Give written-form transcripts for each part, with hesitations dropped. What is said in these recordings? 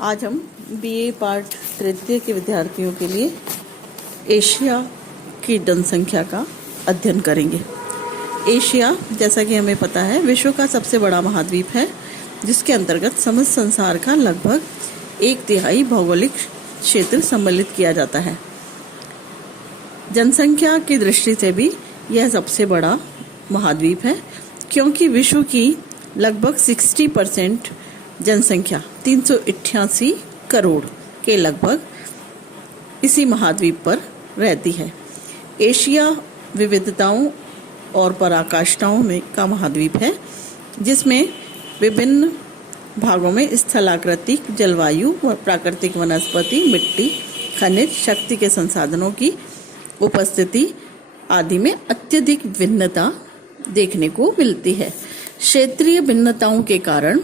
आज हम BA part तृतीय के विद्यार्थियों के लिए एशिया की जनसंख्या का अध्ययन करेंगे। एशिया, जैसा कि हमें पता है, विश्व का सबसे बड़ा महाद्वीप है, जिसके अंतर्गत समस्त संसार का लगभग 1/3 भौगोलिक क्षेत्र सम्मिलित किया जाता है। जनसंख्या की दृष्टि से भी यह सबसे बड़ा महाद्वीप है, क्योंकि विश्व की लगभग 60% जनसंख्या 388 करोड़ के लगभग इसी महाद्वीप पर रहती है। एशिया विविधताओं और पराकाष्ठाओं में का महाद्वीप है, जिसमें विभिन्न भागों में स्थलाकृतिक जलवायु, प्राकृतिक वनस्पति, मिट्टी, खनिज, शक्ति के संसाधनों की उपस्थिति आदि में अत्यधिक भिन्नता देखने को मिलती है। क्षेत्रीय भिन्नताओं के कारण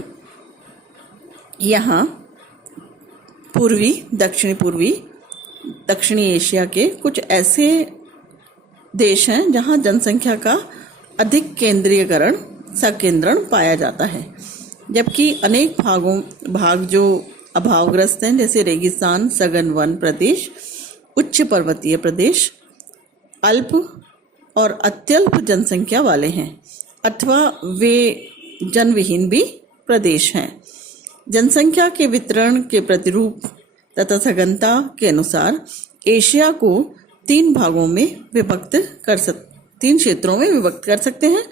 यहाँ पूर्वी, दक्षिणी एशिया के कुछ ऐसे देश हैं जहाँ जनसंख्या का अधिक संकेंद्रण पाया जाता है, जबकि अनेक भाग जो अभावग्रस्त हैं, जैसे रेगिस्तान, सघन वन प्रदेश, उच्च पर्वतीय प्रदेश, अल्प और अत्यल्प जनसंख्या वाले हैं, अथवा वे जनविहीन भी प्रदेश हैं। जनसंख्या के वितरण के प्रतिरूप तथा सघनता के अनुसार एशिया को 3 क्षेत्रों में विभक्त कर सकते हैं: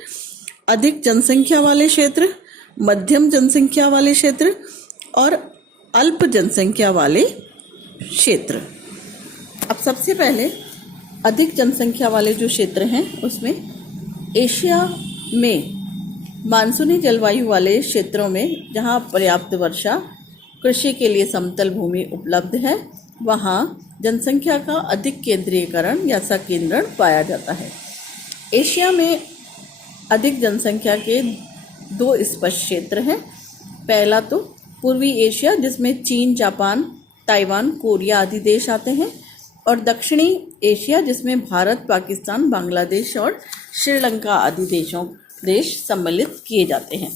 अधिक जनसंख्या वाले क्षेत्र, मध्यम जनसंख्या वाले क्षेत्र और अल्प जनसंख्या वाले क्षेत्र। अब सबसे पहले अधिक जनसंख्या वाले जो क्षेत्र हैं, उसमें एशिया में मानसूनी जलवायु वाले क्षेत्रों में, जहाँ पर्याप्त वर्षा, कृषि के लिए समतल भूमि उपलब्ध है, वहाँ जनसंख्या का अधिक केंद्रीयकरण या संकेंद्रण पाया जाता है। एशिया में अधिक जनसंख्या के 2 स्पष्ट क्षेत्र हैं। पहला तो पूर्वी एशिया, जिसमें चीन, जापान, ताइवान, कोरिया आदि देश आते हैं, और दक्षिणी एशिया, जिसमें भारत, पाकिस्तान, बांग्लादेश और श्रीलंका आदि देश सम्मिलित किए जाते हैं।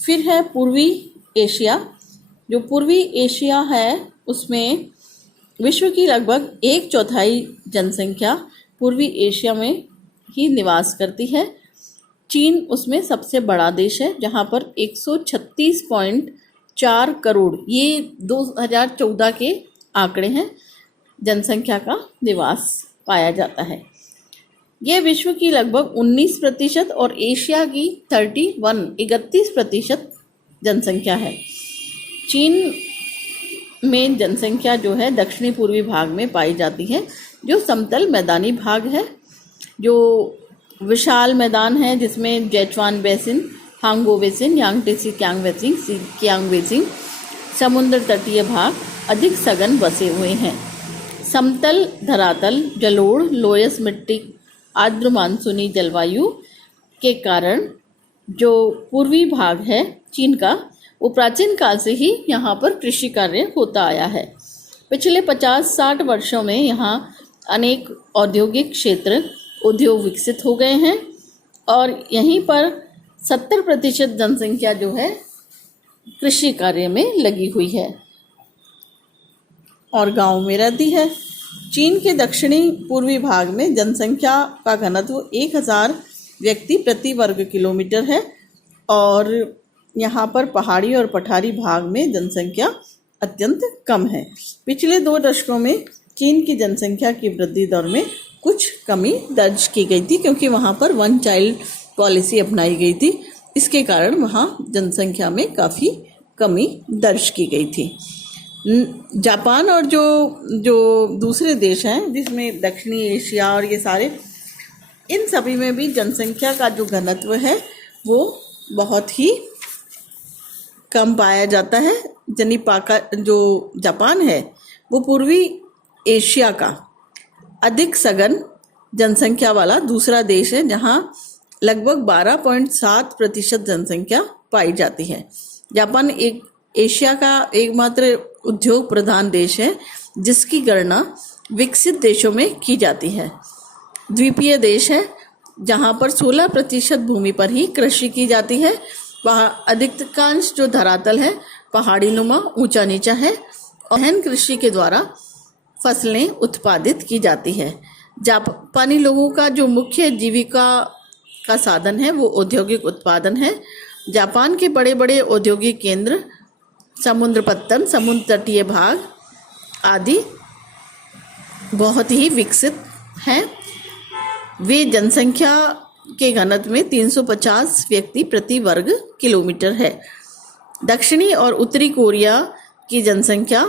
फिर है पूर्वी एशिया। जो पूर्वी एशिया है, उसमें विश्व की लगभग 1/4 जनसंख्या पूर्वी एशिया में ही निवास करती है। चीन उसमें सबसे बड़ा देश है, जहाँ पर 136.4 करोड़, ये 2014 के आंकड़े हैं, जनसंख्या का निवास पाया जाता है। यह विश्व की लगभग 19% और एशिया की 31% जनसंख्या है। चीन में जनसंख्या जो है दक्षिणी पूर्वी भाग में पाई जाती है, जो समतल मैदानी भाग है, जो विशाल मैदान है, जिसमें जेचुआन basin, हांगो basin, Yangtse Kiang basin, समुद्र तटीय भाग अधिक सघन बसे हुए हैं। समतल धरातल, जलोढ़, लोयस मिट्टी, आर्द्र मानसूनी जलवायु के कारण जो पूर्वी भाग है चीन का, वो प्राचीन काल से ही यहाँ पर कृषि कार्य होता आया है। पिछले 50-60 वर्षों में यहाँ अनेक औद्योगिक उद्योग विकसित हो गए हैं, और यहीं पर 70% जनसंख्या जो है कृषि कार्य में लगी हुई है और गांव में रहती है। चीन के दक्षिणी पूर्वी भाग में जनसंख्या का घनत्व 1000 व्यक्ति प्रति वर्ग किलोमीटर है, और यहाँ पर पहाड़ी और पठारी भाग में जनसंख्या अत्यंत कम है। पिछले 2 दशकों में चीन की जनसंख्या की वृद्धि दर में कुछ कमी दर्ज की गई थी, क्योंकि वहाँ पर 1 चाइल्ड पॉलिसी अपनाई गई थी। इसके कारण वहाँ जनसंख्या में काफ़ी कमी दर्ज की गई थी। जापान और जो दूसरे देश हैं, जिसमें दक्षिणी एशिया और ये सारे, इन सभी में भी जनसंख्या का जो घनत्व है वो बहुत ही कम पाया जाता है। जो जापान है वो पूर्वी एशिया का अधिक सघन जनसंख्या वाला दूसरा देश है, जहाँ लगभग 12.7% जनसंख्या पाई जाती है। जापान एशिया का एकमात्र उद्योग प्रधान देश है, जिसकी गणना विकसित देशों में की जाती है। द्वीपीय देश है, जहाँ पर 16% भूमि पर ही कृषि की जाती है। वहाँ अधिकांश जो धरातल है पहाड़ी नुमा ऊंचा नीचा है और गहन कृषि के द्वारा फसलें उत्पादित की जाती है। जापानी लोगों का जो मुख्य जीविका का साधन है वो औद्योगिक उत्पादन है। जापान के बड़े बड़े औद्योगिक केंद्र समुद्र पत्तन, समुद्र तटीय भाग आदि बहुत ही विकसित हैं। वे जनसंख्या के घनत्व में 350 व्यक्ति प्रति वर्ग किलोमीटर है। दक्षिणी और उत्तरी कोरिया की जनसंख्या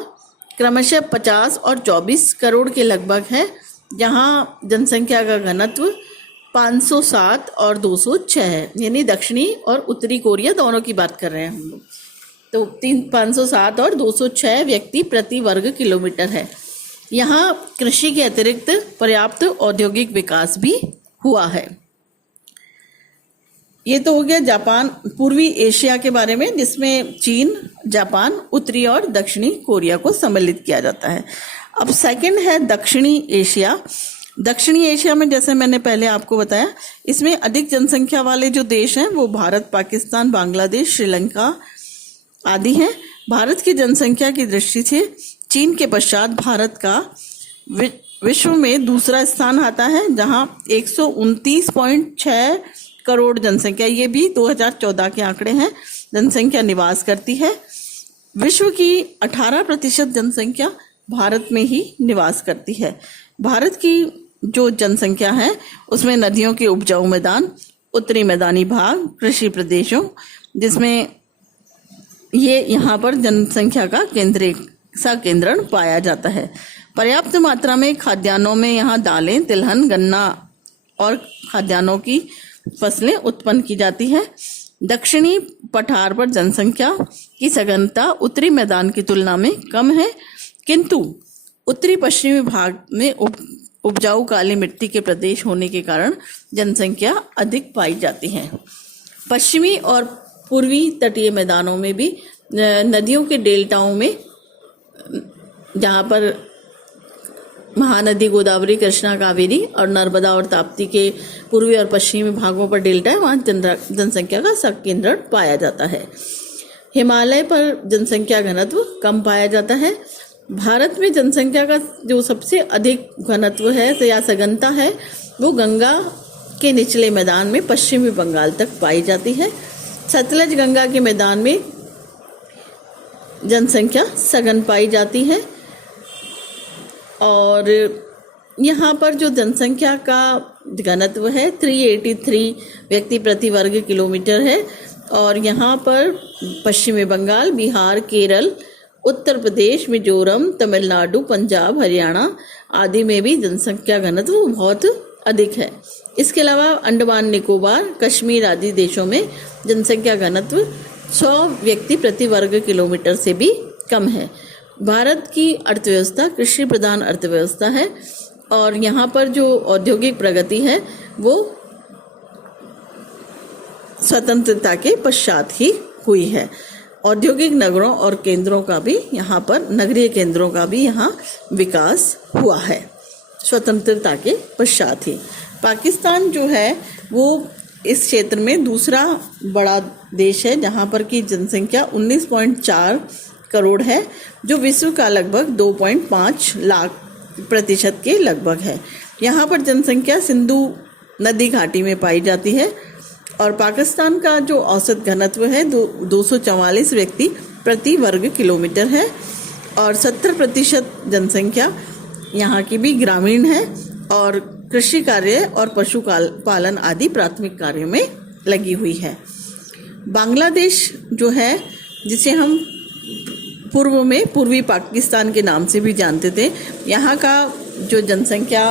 क्रमशः 50 और 24 करोड़ के लगभग है, जहां जनसंख्या का घनत्व 507 और 206 है। यानी दक्षिणी और उत्तरी कोरिया दोनों की बात कर रहे हैं हम लोग। तो 507 और 206 व्यक्ति प्रति वर्ग किलोमीटर है। यहाँ कृषि के अतिरिक्त पर्याप्त औद्योगिक विकास भी हुआ है। ये तो हो गया जापान पूर्वी एशिया के बारे में, जिसमें चीन, जापान, उत्तरी और दक्षिणी कोरिया को सम्मिलित किया जाता है। अब सेकंड है दक्षिणी एशिया। दक्षिणी एशिया में जैसे मैंने पहले आपको बताया, इसमें अधिक जनसंख्या वाले जो देश हैं वो भारत, पाकिस्तान, बांग्लादेश, श्रीलंका आदि हैं। भारत की जनसंख्या की दृष्टि से चीन के पश्चात भारत का विश्व में दूसरा स्थान आता है, जहां 129.6 करोड़ जनसंख्या, ये भी 2014 के आंकड़े हैं, जनसंख्या निवास करती है। विश्व की 18% जनसंख्या भारत में ही निवास करती है। भारत की जो जनसंख्या है उसमें नदियों के उपजाऊ मैदान, उत्तरी मैदानी भाग, कृषि प्रदेशों, जिसमें ये यहाँ पर जनसंख्या का केंद्रीकरण पाया जाता है। पर्याप्त मात्रा में खाद्यान्नों में यहाँ दालें, तिलहन, गन्ना और खाद्यान्नों की फसलें उत्पन्न की जाती है। दक्षिणी पठार पर जनसंख्या की सघनता उत्तरी मैदान की तुलना में कम है, किंतु उत्तरी पश्चिमी भाग में उपजाऊ काली मिट्टी के प्रदेश होने के कारण जनसंख्या अधिक पाई जाती है। पश्चिमी और पूर्वी तटीय मैदानों में भी नदियों के डेल्टाओं में, जहाँ पर महानदी गोदावरी, कृष्णा, कावेरी और नर्मदा और ताप्ती के पूर्वी और पश्चिमी भागों पर डेल्टा है, वहाँ जनसंख्या का संकेंद्रण पाया जाता है। हिमालय पर जनसंख्या घनत्व कम पाया जाता है। भारत में जनसंख्या का जो सबसे अधिक घनत्व है या सघनता है वो गंगा के निचले मैदान में पश्चिमी बंगाल तक पाई जाती है। सतलज गंगा के मैदान में जनसंख्या सघन पाई जाती है और यहाँ पर जो जनसंख्या का घनत्व है 383 व्यक्ति प्रति वर्ग किलोमीटर है और यहाँ पर पश्चिमी बंगाल, बिहार, केरल, उत्तर प्रदेश, मिजोरम, तमिलनाडु, पंजाब, हरियाणा आदि में भी जनसंख्या घनत्व बहुत अधिक है। इसके अलावा अंडमान निकोबार, कश्मीर आदि देशों में जनसंख्या घनत्व 100 व्यक्ति प्रति वर्ग किलोमीटर से भी कम है। भारत की अर्थव्यवस्था कृषि प्रधान अर्थव्यवस्था है और यहाँ पर जो औद्योगिक प्रगति है वो स्वतंत्रता के पश्चात ही हुई है। औद्योगिक नगरों और केंद्रों का भी यहाँ पर, नगरीय केंद्रों का भी यहाँ विकास हुआ है स्वतंत्रता के पश्चात ही। पाकिस्तान जो है वो इस क्षेत्र में दूसरा बड़ा देश है, जहाँ पर की जनसंख्या 19.4 करोड़ है, जो विश्व का लगभग 2.5 लाख प्रतिशत के लगभग है। यहाँ पर जनसंख्या सिंधु नदी घाटी में पाई जाती है और पाकिस्तान का जो औसत घनत्व है 244 व्यक्ति प्रति वर्ग किलोमीटर है और 70% जनसंख्या यहाँ की भी ग्रामीण है और कृषि कार्य और पशु पालन आदि प्राथमिक कार्यों में लगी हुई है। बांग्लादेश जो है, जिसे हम पूर्व में पूर्वी पाकिस्तान के नाम से भी जानते थे, यहाँ का जो जनसंख्या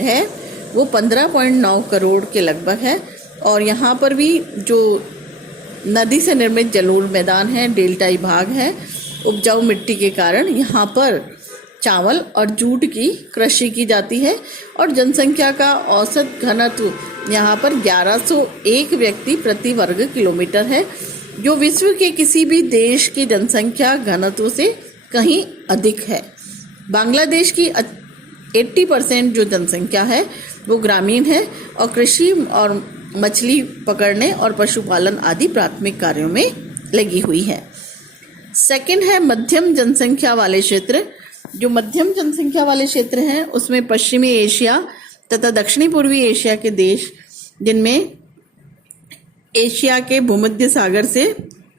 है वो 15.9 करोड़ के लगभग है और यहाँ पर भी जो नदी से निर्मित जलोढ़ मैदान है, डेल्टाई भाग है, उपजाऊ मिट्टी के कारण यहाँ पर चावल और जूट की कृषि की जाती है और जनसंख्या का औसत घनत्व यहाँ पर 1101 व्यक्ति प्रति वर्ग किलोमीटर है, जो विश्व के किसी भी देश की जनसंख्या घनत्व से कहीं अधिक है। बांग्लादेश की 80% जो जनसंख्या है वो ग्रामीण है और कृषि और मछली पकड़ने और पशुपालन आदि प्राथमिक कार्यों में लगी हुई है। सेकंड है मध्यम जनसंख्या वाले क्षेत्र। जो मध्यम जनसंख्या वाले क्षेत्र हैं उसमें पश्चिमी एशिया तथा दक्षिणी पूर्वी एशिया के देश, जिनमें एशिया के भूमध्य सागर से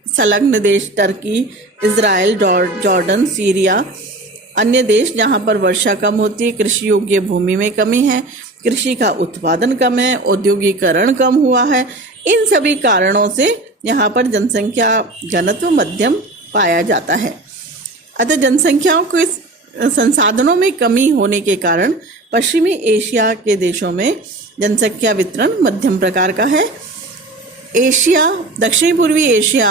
संलग्न देश टर्की, इजराइल, जॉर्डन, सीरिया, अन्य देश जहां पर वर्षा कम होती है, कृषि योग्य भूमि में कमी है, कृषि का उत्पादन कम है, औद्योगिकरण कम हुआ है, इन सभी कारणों से यहाँ पर जनसंख्या घनत्व मध्यम पाया जाता है। अतः जनसंख्याओं के संसाधनों में कमी होने के कारण पश्चिमी एशिया के देशों में जनसंख्या वितरण मध्यम प्रकार का है। एशिया, दक्षिणी पूर्वी एशिया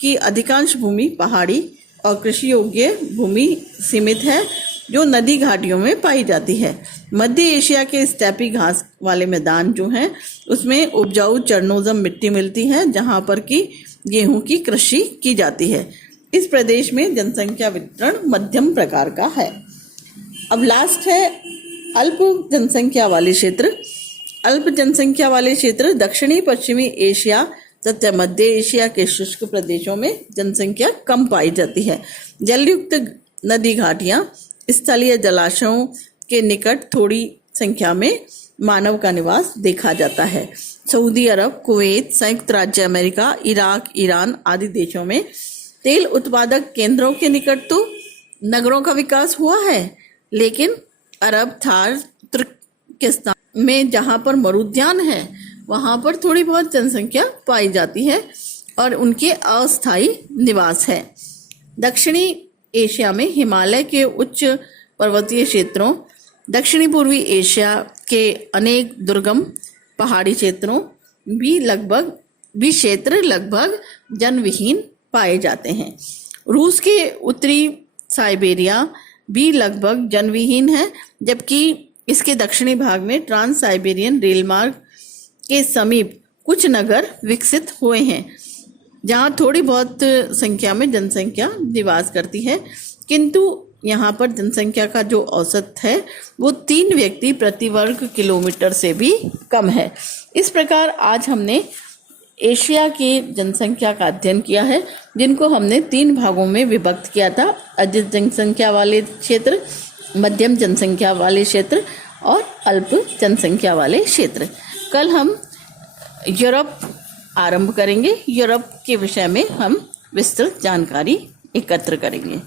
की अधिकांश भूमि पहाड़ी और कृषि योग्य भूमि सीमित है, जो नदी घाटियों में पाई जाती है। मध्य एशिया के स्टेपी घास वाले मैदान जो हैं उसमें उपजाऊ चरनोजम मिट्टी मिलती है, जहां पर की गेहूं की कृषि की जाती है। इस प्रदेश में जनसंख्या वितरण मध्यम प्रकार का है। अब लास्ट है अल्प जनसंख्या वाले क्षेत्र। अल्प जनसंख्या वाले क्षेत्र दक्षिणी पश्चिमी एशिया तथा मध्य एशिया के शुष्क प्रदेशों में जनसंख्या कम पाई जाती है। जलयुक्त नदी घाटियां, स्थलीय जलाशयों के निकट थोड़ी संख्या में मानव का निवास देखा जाता है। सऊदी अरब, कुवैत, संयुक्त राज्य अमेरिका, इराक, ईरान आदि देशों में तेल उत्पादक केंद्रों के निकट तो नगरों का विकास हुआ है, लेकिन अरब, थार, तुर्किस्तान में जहां पर मरुद्यान है वहां पर थोड़ी बहुत जनसंख्या पाई जाती है और उनके अस्थायी निवास है। दक्षिणी एशिया में हिमालय के उच्च पर्वतीय क्षेत्रों, दक्षिणी पूर्वी एशिया के अनेक दुर्गम पहाड़ी क्षेत्रों भी क्षेत्र लगभग जनविहीन पाए जाते हैं। रूस के उत्तरी साइबेरिया भी लगभग जनविहीन है, जबकि इसके दक्षिणी भाग में ट्रांस साइबेरियन रेल मार्ग के समीप कुछ नगर विकसित हुए हैं, जहां थोड़ी बहुत संख्या में जनसंख्या निवास करती है, किंतु यहाँ पर जनसंख्या का जो औसत है वो 3 व्यक्ति प्रति वर्ग किलोमीटर से भी कम है। इस प्रकार आज हमने एशिया की जनसंख्या का अध्ययन किया है, जिनको हमने 3 भागों में विभक्त किया था: अधिक जनसंख्या वाले क्षेत्र, मध्यम जनसंख्या वाले क्षेत्र और अल्प जनसंख्या वाले क्षेत्र। कल हम यूरोप आरंभ करेंगे। यूरोप के विषय में हम विस्तृत जानकारी एकत्र करेंगे।